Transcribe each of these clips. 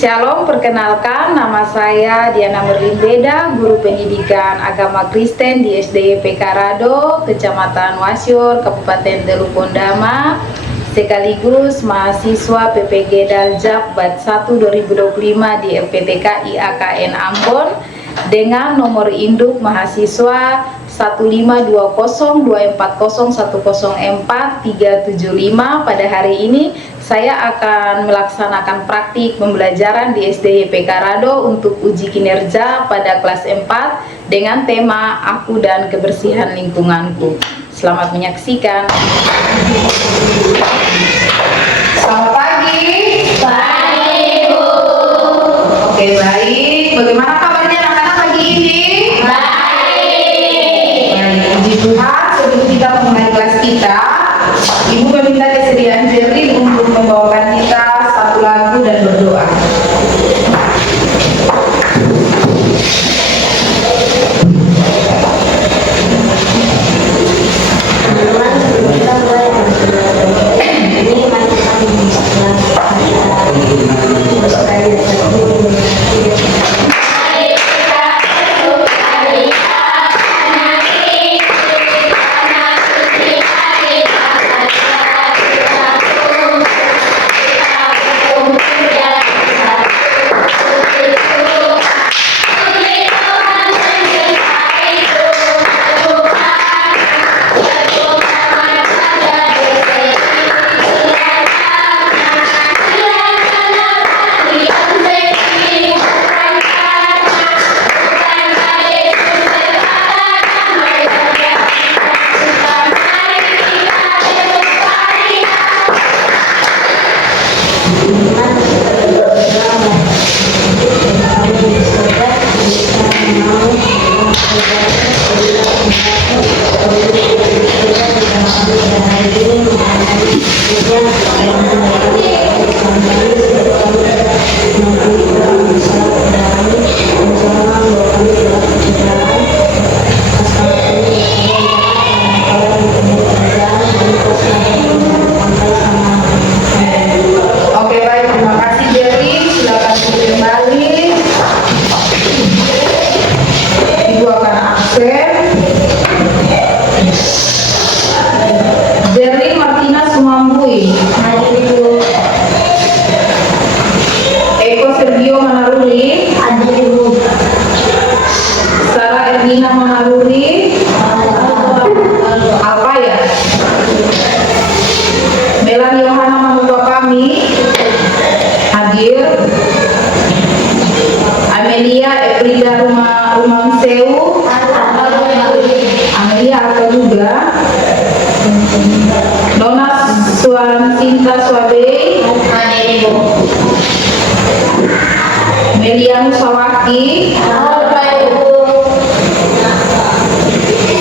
Shalom, perkenalkan nama saya Diana Merlimbeda, guru pendidikan agama Kristen di SDY Rado, Kecamatan Wasyur, Kabupaten Teluk Pondama, sekaligus mahasiswa PPG Daljab Bat 1 2025 di LPTK IAKN Ambon dengan nomor induk mahasiswa 1520240104375. Pada hari ini saya akan melaksanakan praktik pembelajaran di SDY Rado untuk uji kinerja pada kelas 4 dengan tema Aku dan Kebersihan Lingkunganku. Selamat menyaksikan. Selamat pagi. Pagi, Bu. Oke, baik. Bagaimana kabarnya anak-anak pagi ini? Baik. Puji Tuhan, sebelum kita memulai kelas kita, Ibu meminta kesediaan Jerry untuk membawakan kita satu lagu dan berdoa. Teman-teman, sebelum kita mulai ini, mari kita mengucapkan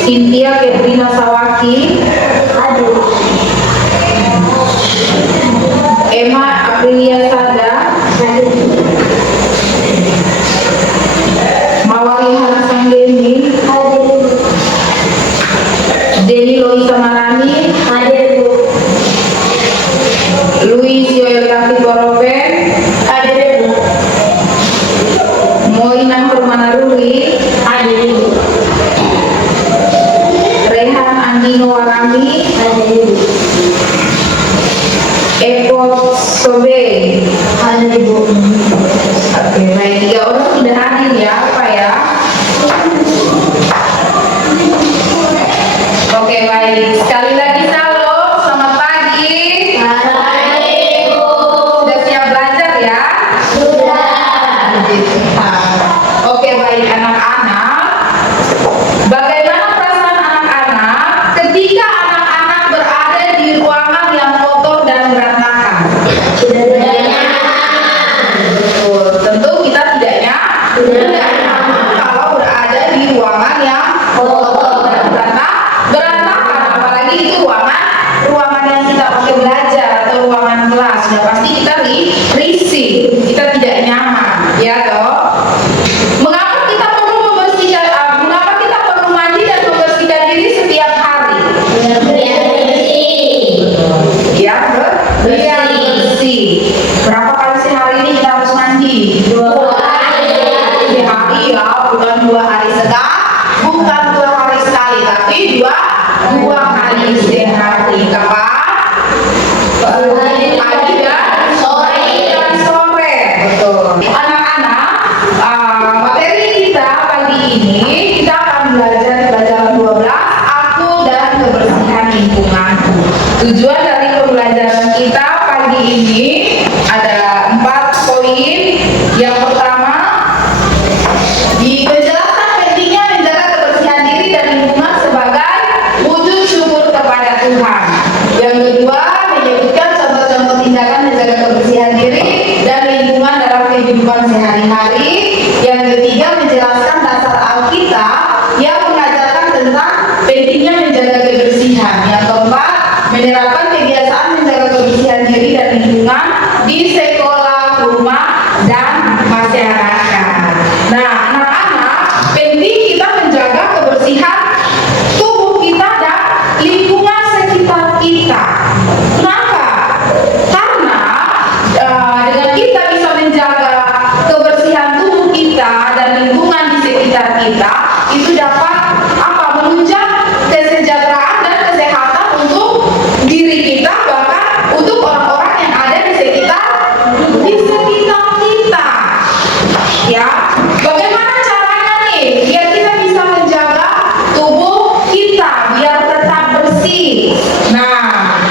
Cynthia Ketrina Sawaki, Emma Aprilia Sada, Mawari Hana Sanggeni, Deni Loisa Marani, Luis Yoel Kafi Boropen, Moina Hermanaruli, Rehan Andino Warami, Eko Sobe. Oke, baik, 3 orang sudah hadir ya, Pak ya. Oke, baik, sekali lagi salam, selamat pagi. Sudah siap belajar ya? Oke, baik anak-anak. Bagaimana perasaan anak-anak ketika anak-anak berada di ruangan yang kotor dan berantakan? Tidak dalam kehidupan sehari-hari. Yang ketiga, menjelaskan dasar Alkitab yang mengajarkan tentang pentingnya menjaga kebersihan. Yang keempat, menerapkan kebiasaan menjaga kebersihan diri dan lingkungan di sekolah, rumah, dan masyarakat. Nah, anak-anak, penting kita menjaga kebersihan tubuh kita dan lingkungan sekitar kita. Kenapa? Karena dengan kita bisa menjaga kebersihan tubuh kita dan lingkungan di sekitar kita, itu dapat menunjang kesejahteraan dan kesehatan untuk diri kita, bahkan untuk orang-orang yang ada di sekitar kita. Ya, bagaimana caranya nih biar kita bisa menjaga tubuh kita biar tetap bersih? Nah,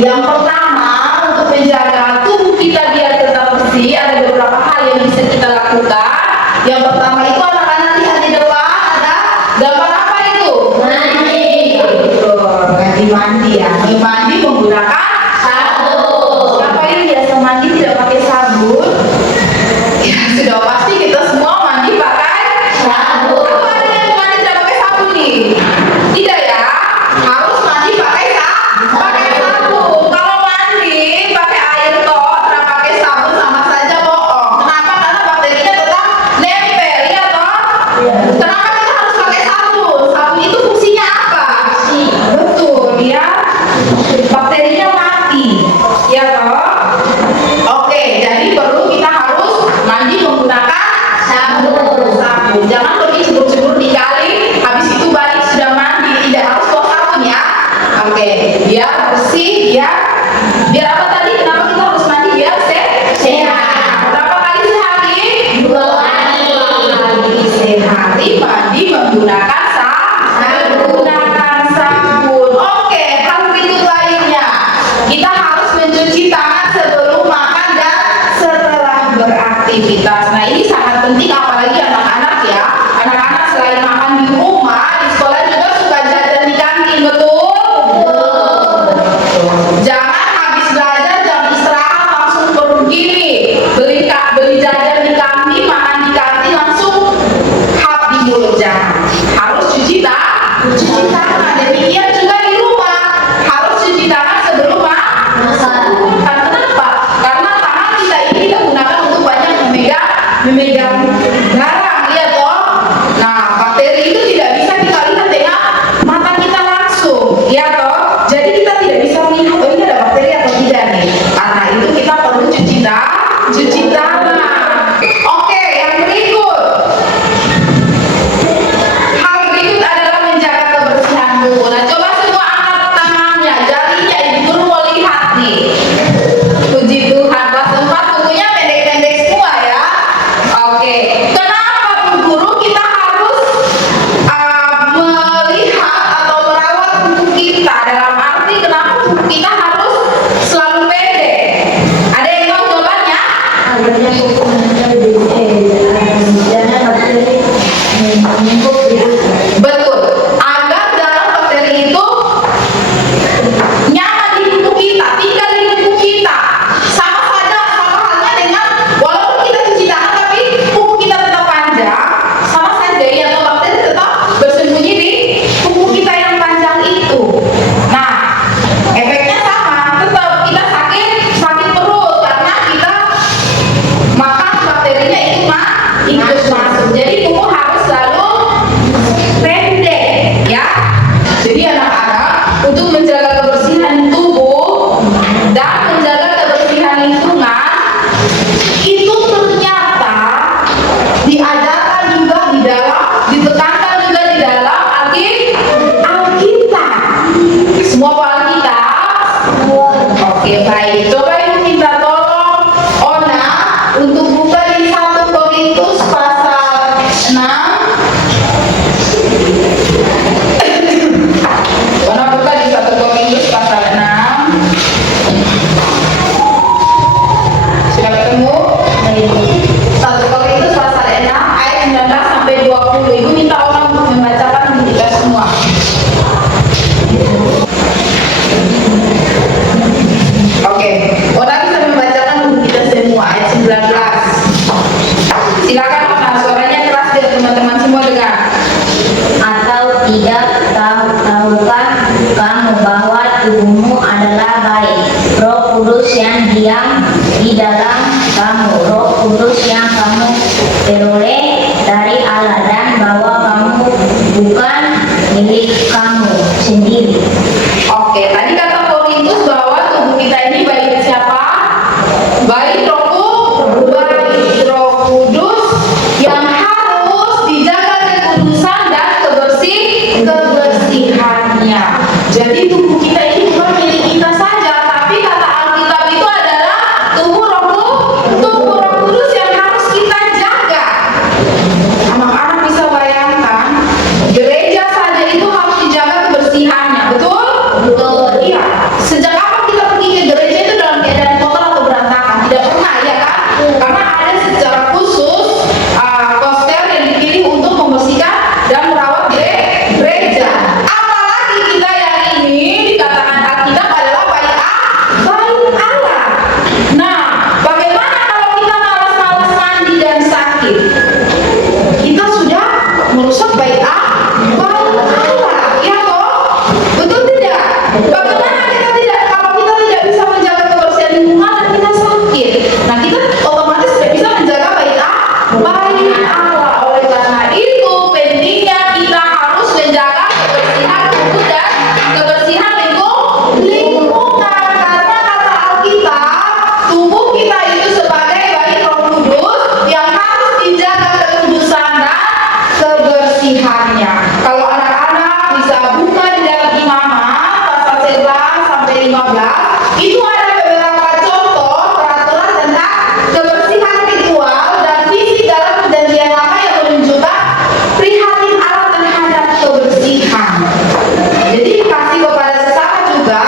yang pertama, untuk menjaga tubuh kita biar tetap bersih ada beberapa hal yang bisa kita lakukan. Yang pertama itu, anak-anak lihat di depan ada gambar apa itu? Mandi. Betul, mandi ya. Mandi menggunakan sabun. Siapa yang biasa mandi tidak pakai sabun? Ya, sudah pasti kita semua mandi pakai sabun. Apa ada yang mandi tidak pakai sabun nih? Tidak ya, harus mandi pakai sabun. Kalau mandi pakai air toh, tidak pakai sabun sama saja bohong. Kenapa? Karena bakterinya tetap nempel, ya toh? Kenapa kita harus pakai sabun? Sabun itu fungsinya apa? Betul, biar bakterinya mati, ya toh? Oke, jadi perlu kita harus mandi menggunakan sabun. Jangan pergi cebur-cebur di kali, habis itu balik sudah mandi, tidak harus bawa sabun ya. Oke, biar bersih, biar apa tadi? Kenapa kita harus mandi? Biar sehat. Berapa kali sehari? 2 kali sehari mandi menggunakan sabun. Oke, hal berikut lainnya, kita harus mencuci tangan sebelum makan dan setelah beraktivitas. Nah, ini sangat penting, apalagi anak-anak ya. Anak-anak selain makan di rumah, di sekolah juga suka jajan di kantin, betul? Jangan habis belajar, jam istirahat langsung pergi nih beli jajan di kantin, makan di kantin, langsung hap di mulut. Jangan, harus cuci tangan. Demikian juga di rumah, harus cuci tangan sebelum makan. Kenapa? Karena tangan kita ini kita gunakan untuk banyak memegang barang, ya toh. Nah, bakteri itu tidak bisa kita lihat dengan mata kita langsung, ya toh. Jadi kita tidak bisa melihat ini ada bakteri atau tidak nih. Karena itu kita perlu cuci tangan. Oke, yang berikut. Hal berikut adalah menjaga kebersihan tubuh. Nah, coba semua angkat tangannya, jarinya, ibu guru mau lihat nih. Puji Tuhan, kelas 4 tubuhnya pendek-pendek semua ya. Oke, kenapa Bu Guru kita harus melihat atau merawat tubuh kita? Dalam arti kenapa tubuh kita harus selalu pendek? Ada yang tahu jawabannya? Betul, agar dalam bakteri itu nyaman di tubuh kita, tinggal di tubuh kita. Sama halnya dengan walaupun kita cuci tangan tapi kuku kita tetap panjang, sama saja ya, bakteri tetap bersembunyi di kuku kita yang panjang itu. Nah, efeknya sama, tetap kita sakit perut karena kita makan Karena ada secara khusus koster yang dipilih untuk membersihkan dan merawat gereja. Apalagi kita yang ini dikatakan Alkitab adalah bait Allah. Nah, bagaimana kalau kita malas-malas mandi dan sakit? Kita sudah merusak bait Allah, ya toh? Betul tidak? Bagaimana kita tidak, kalau kita tidak bisa menjaga kebersihan lingkungan dan kita sakit? Nah, kita otomatis tidak bisa menjaga bait Allah. Oleh karena itu pentingnya kita harus menjaga kebersihan tubuh dan kebersihan lingkungan. Karena kata Alkitab, tubuh kita itu sebagai bait Roh Kudus yang harus dijaga kekudusan dan kebersihannya. Kalau anak-anak bisa buka di dalam Imamat pasal 11 sampai 15, itu ada beberapa contoh peraturan tentang kebersihan ritual dan fisik dalam Perjanjian Lama yang menunjukkan prihatin Allah terhadap kebersihan. Jadi kasih kepada sesama juga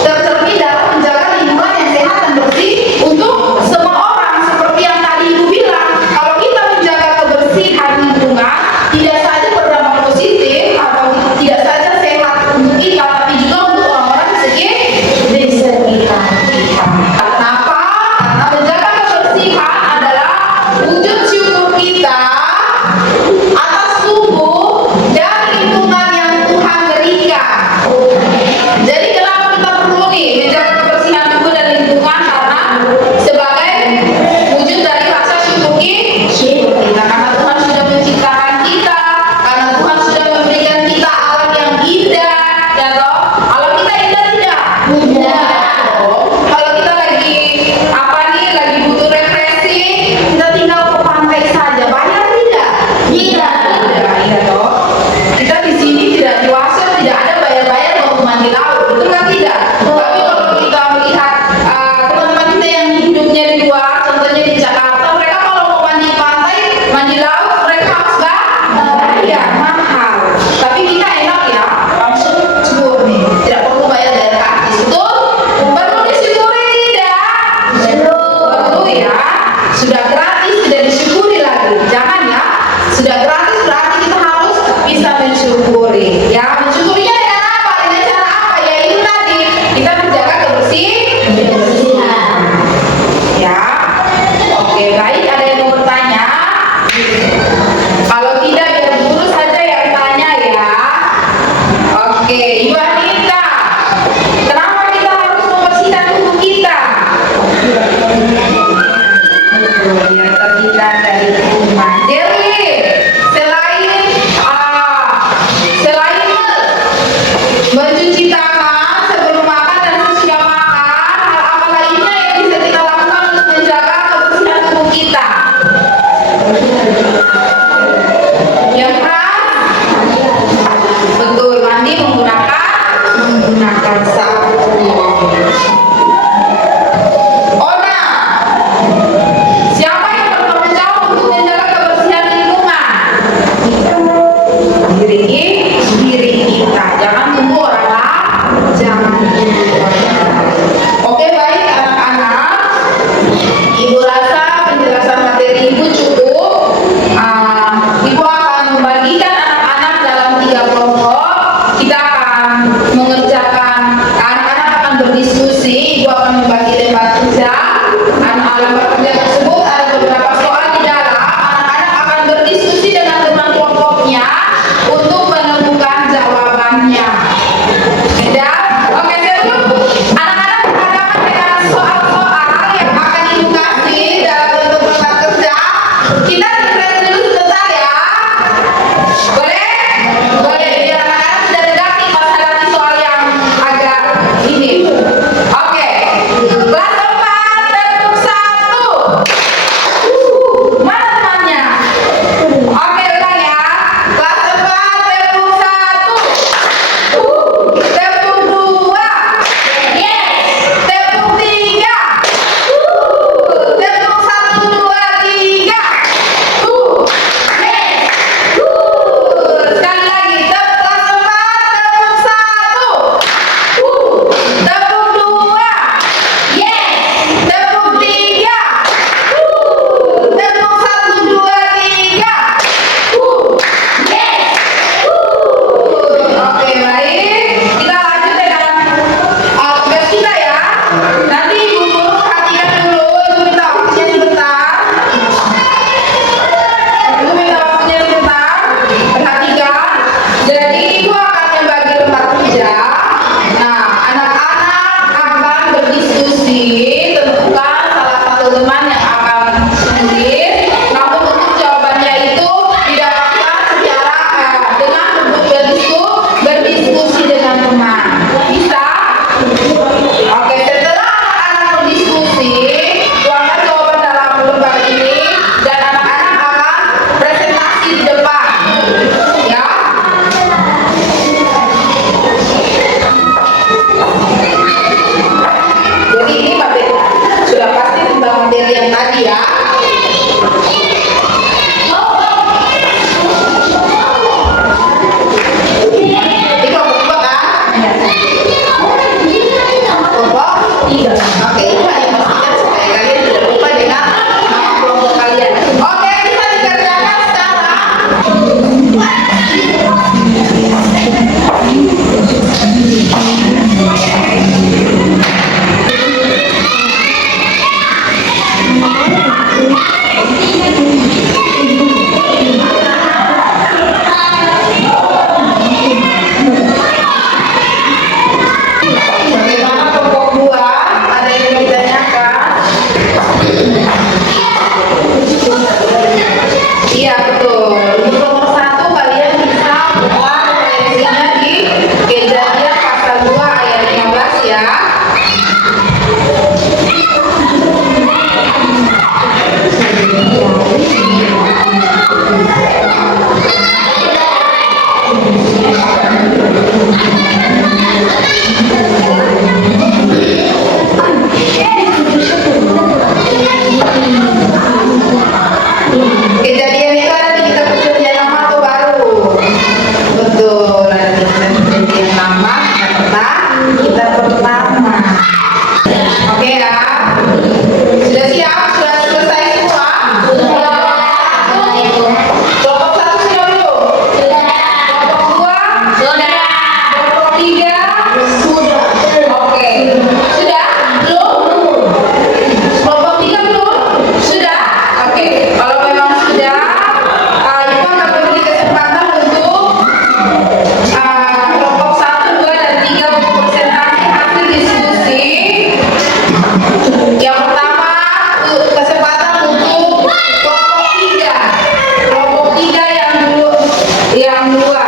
tercermin dalam menjaga lingkungan yang sehat dan bersih untuk semua orang. Seperti yang tadi Ibu bilang, kalau kita menjaga kebersihan lingkungan tidak saja berdampak positif atau tidak saja sehat untuk kita, tapi juga untuk orang-orang di sekitar kita. Kenapa? Karena menjaga kebersihan adalah wujud syukur kita atas tubuh dan lingkungan yang Tuhan berikan. Jadi kenapa kita perlu nih menjaga kebersihan tubuh dan lingkungan? Karena sebagai wujud dari rasa syukur kita, karena Tuhan sudah menciptakan kita, karena Tuhan sudah memberikan kita alam yang indah, ya toh? Alam kita indah tidak? Indah. Kalau kita lagi lagi butuh refreshing, kita tinggal ke pantai saja, bayar tidak? Tidak. Iya toh. Kita di sini tidak dewasa, tidak ada bayar-bayar untuk mandi laut, betul kan tidak? Tapi kalau kita melihat teman-teman kita yang hidupnya di luar, contohnya di Jakarta, mereka kalau mau mandi pantai, mandi laut, mereka harus bayar mahal. Tapi kita enak ya, langsung cebur nih, tidak perlu bayar dari kaki. Betul? Perlu disyukuri tidak? Perlu ya. Sudah gratis, tidak disyukuri lagi. Jangan ya. Sudah gratis berarti kita harus bisa mensyukuri. Ya, mensyukurinya dengan apa? Dengan cara apa? Yaitu tadi kita menjaga kebersihan. Ya. Oke, baik. Ada yang mau bertanya? Kalau tidak, biar guru saja yang tanya ya. Oke, Ibu Anita, kenapa kita harus membersihkan tubuh kita? Biar terhindar dari kuman. Jerry, selain mencuci tangan sebelum makan dan sesudah makan, hal apa lainnya yang bisa kita lakukan untuk menjaga kebersihan tubuh kita? Yang betul, mandi menggunakan sabun. Ona, lagi ya. Ini kelompok 2 kan? Kelompok 3. Oke, itu hanya pastikan supaya kalian tidak lupa dengan nama kelompok kalian. Oke, bisa dikerjakan sekarang. Bagaimana kelompok 2? Ada yang ditanyakan? Iya, betul. Untuk kelompok 1 kalian bisa buat referensinya di Kejadian pasal 2 ayat 15 ya. Kejadian itu ada di kitab perjanjian lama atau baru? Betul, ada di kitab perjanjian lama, kitab pertama. Oke ya. Sudah siap? Sudah selesai semua? Sudah. Kelompok 1 sudah belum? Kelompok 2? Sudah. Kelompok 3? Sudah. Oke. Sudah? Belum? Kelompok 3 belum? Sudah? Oke. Kalau memang sudah, Ibu akan memberi kesempatan untuk kelompok 1, 2, dan 3 presentasi hasil diskusi. Yang pertama, kesempatan untuk kelompok 3. Kelompok 3 yang dua.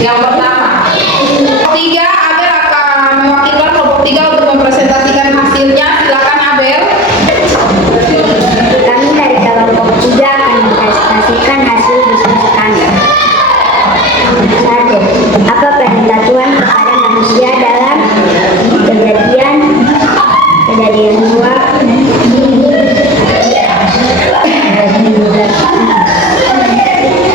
Yang pertama. Kelompok 3, Abel akan mewakilkan kelompok 3 untuk mempresentasikan hasilnya. Silakan Abel. Kami dari kelompok 3 akan mempresentasikan hasil diskusi kami. 1. Apa perintah Tuhan kepada manusia dalam Kejadian 2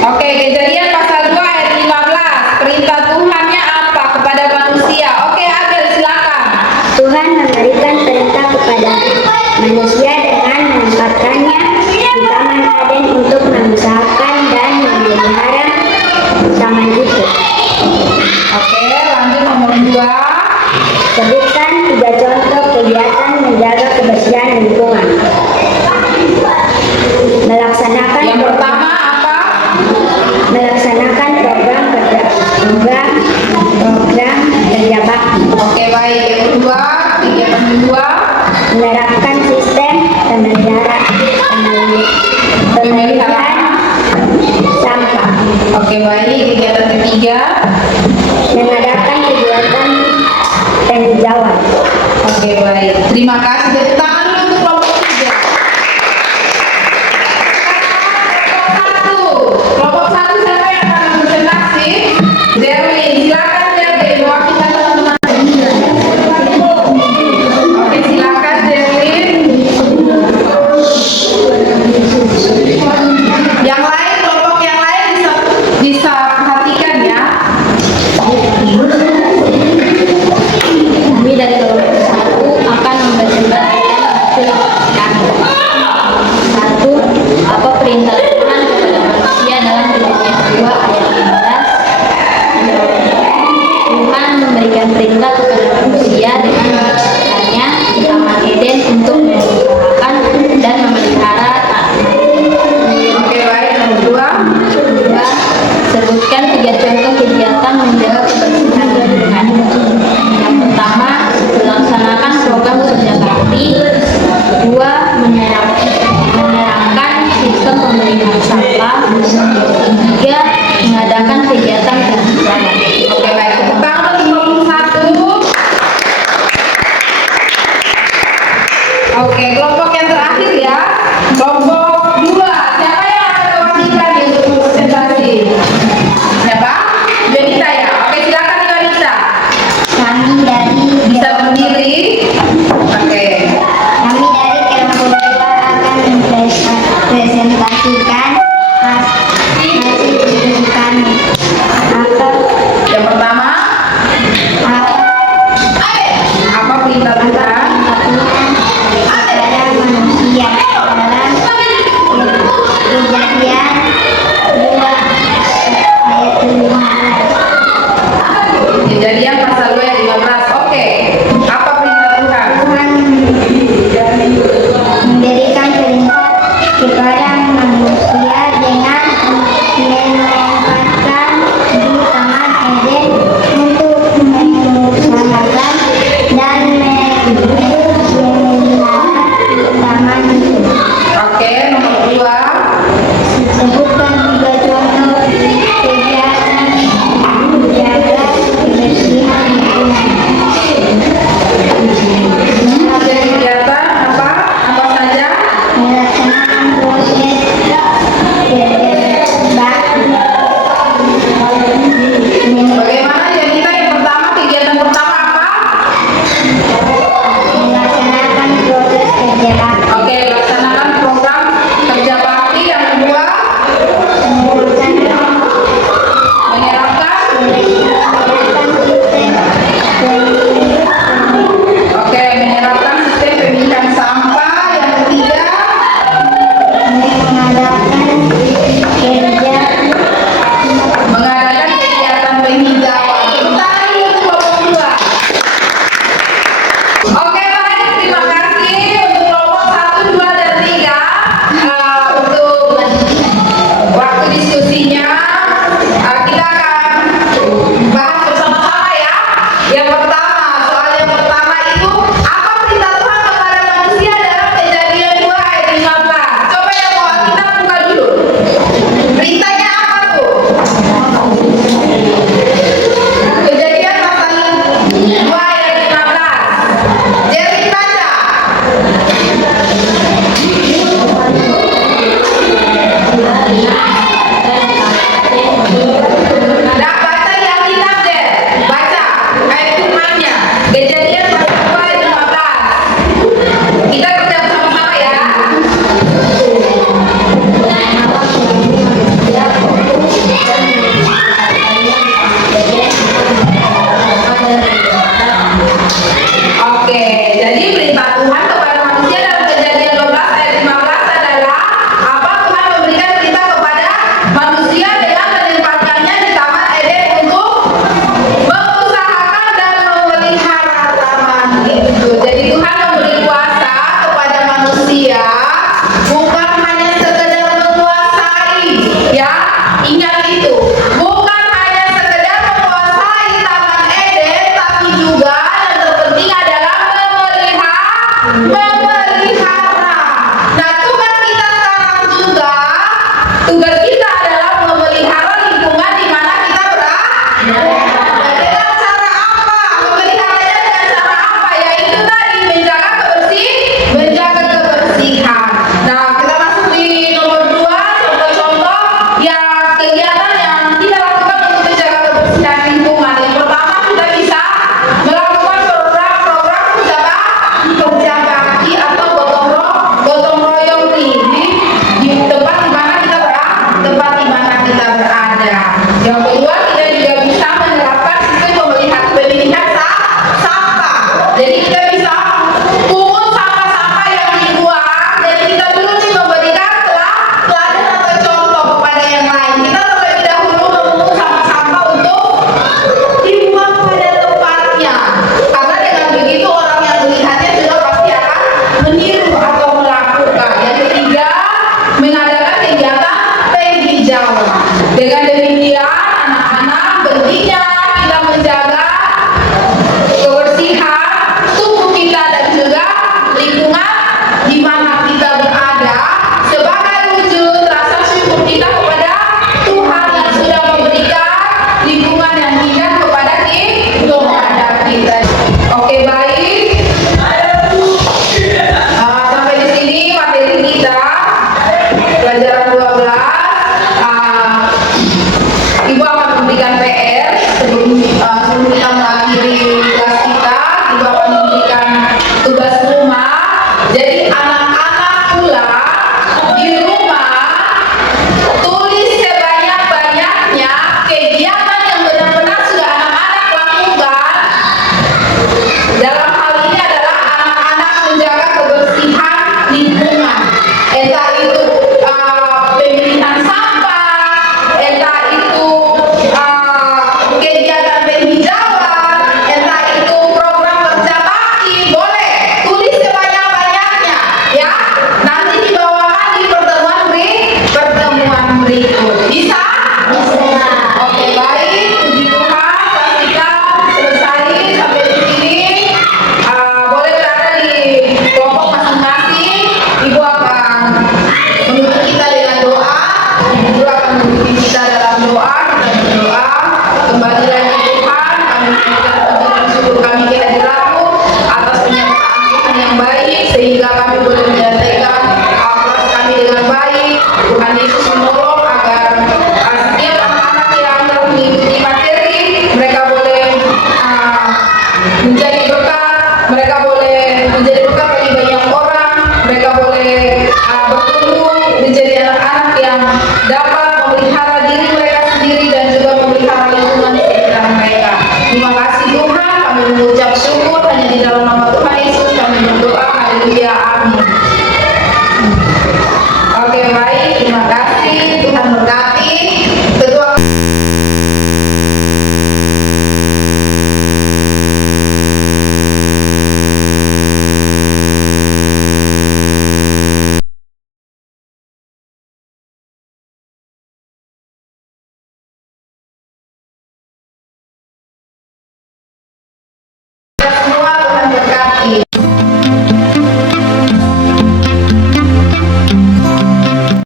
Oke, Kejadian pasal 2 ayat 15. Perintah Tuhannya apa kepada manusia? Oke, Abel silakan. Tuhan memberikan perintah kepada manusia dengan menempatkannya di Taman Eden untuk mengusahakan dan memelihara taman itu. Oke, lanjut nomor 2. Sebutkan 3 contoh kegiatan menjaga kebersihan lingkungan. Melaksanakan Yang pertama apa? melaksanakan program kerja bakti. Oke, baik. Yang kedua, kegiatan kedua. Menerapkan sistem pemeliharaan sampah. Oke, baik. Kegiatan ketiga. Mengadakan kegiatan penghijauan. Oke, baik. Terima kasih. Tepuk tangan dulu untuk kelompok 3. Kelompok 1 siapa yang akan presentasi? Zerwin, silakan Zerwin mewakilkan teman-teman. Oke, silakan Zerwin. Yang lain, kelompok yang lain bisa perhatikan ya. Kami dari kelompok 1 akan mempresentasikan hasil kami. 1. Apa perintah Tuhan kepada manusia dalam Kejadian 2 ayat 15? Tuhan memberikan perintah kepada manusia dengan menempatkannya di Taman Eden untuk mengusahakan dan memelihara Oke, baik. Nomor 2. 2. Sebutkan 3 contoh kegiatan menjaga kebersihan lingkungan. Yang pertama, melaksanakan program kerja bakti. 2. Menerapkan sistem pemeliharaan sampah. 3. Mengadakan kegiatan penghijauan. Oke, baik. Tepuk tangan untuk kelompok 1. Oke, kelompok yang terakhir ya. Kelompok